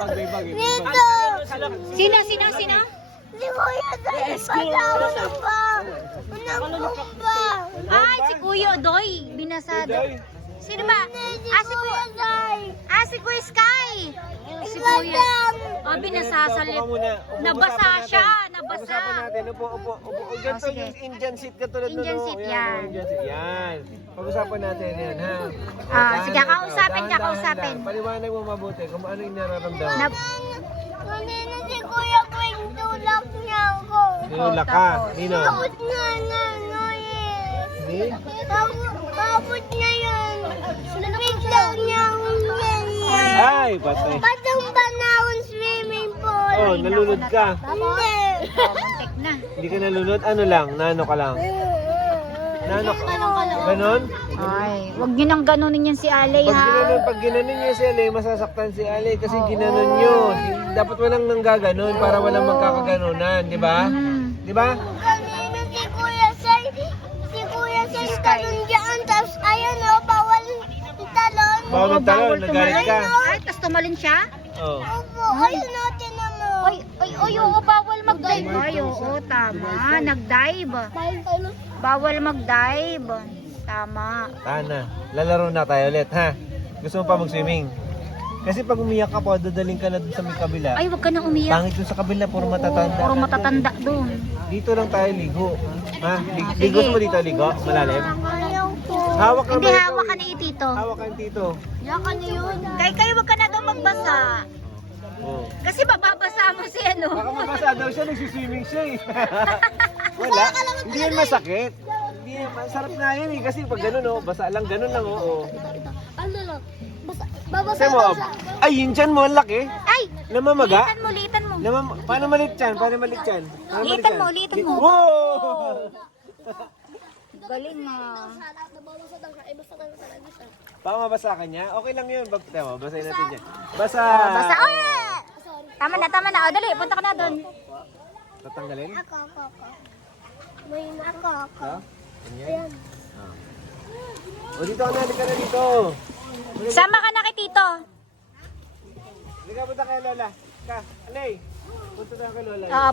Dito! Sino? Sino? Si Kuya Doy patawa pa! Nagkumpa! Ay, si Kuya Doy. Binasado. Sino ba? Si Kuya Doy! Si Kuya Sky. Si Kuya. Oh, binasasalit. Nabasa siya. Nabasa. Pag-usapan natin. Upo. Ganito sige. yung Indian seat katulad Indian nun, oh. seat, Ayan, yan. oh, Indian seat. Yan. Pag-usapan natin yan, ha? Sige, kausapin. Dahan-dahan. Paliwanag mo mabuti kung ano yung nararamdaman. Kanina si Kuya Queen, tulak niya ako. Tinulak ka. Nino? Tapos na nanay. Hindi? Tapos niya yun. Biglang niya ganyan. Ay, patay. Batang panahon swimming pool. Oh, nalunod ka. Hindi. Tek na. Hindi ka nalunod? Ano lang? Nano ka lang? Nano ka? Ganon? Ay, wag niyo nang ganunin yan si Alay, ha? Pag ginanon niya si Ale, masasaktan si Ale kasi ginanon yun. Dapat walang nanggaganon para walang magkakaganunan, di ba? Di ba? Kanina si Kuya Say talon dyan. Tapos ayan o, bawal talon. Bawal talon, nagalit ka. Ay, tas tumalon siya? Oh. Opo, ayun natin naman. Ay, oo, bawal mag-dive. Ay, oo, tama. Nag-dive. Bawal mag-dive. Tama. Tana, lalaro na tayo ulit, ha? Gusto mo pa mag-swimming? Kasi pag umiyak ka po, dadaling ka na dun sa may kabila. Ay, wag ka nang umiyak. Pangit dun sa kabila, puro matatanda. Puro matatanda doon. Dito lang tayo ligo. Ha? sige. Gusto mo dito ligo? Malalim? Ayaw ko. Hawak ka Hindi, ba ikaw, hawak ka eh? ni Tito. Hawak ka ni Tito. Yakan niyo yun. Kayo wag ka na daw magbasa. Oh. Kasi bababasa mo si ano. Baka mabasa daw siya, nagsiswimming siya eh. Wala, hindi yan masakit. Hindi yan, masarap nga yan eh. Kasi pag ganun oh, basa lang, ganun lang oh. Ano lang? Babasa Kasi mo, ay yun dyan mo, ang laki. Ay! Namamaga? Litan mo. Paano malit yan? Paano malit yan? Paano malit Litan yan? mo, litan mo. Wow! Galing na. Baka mabasa ka niya? Okay lang yun. Tama, basahin natin yan. Basa! Basta. Oh! Tama na. O, dali, punta ka na doon. Tatanggalin? Ako. May ako. Ha? Ganyan? O dito ka na, halika na dito. Sama ka na kay Tito. Halika, punta kay Lola. Alay, punta na kay Lola. Oo,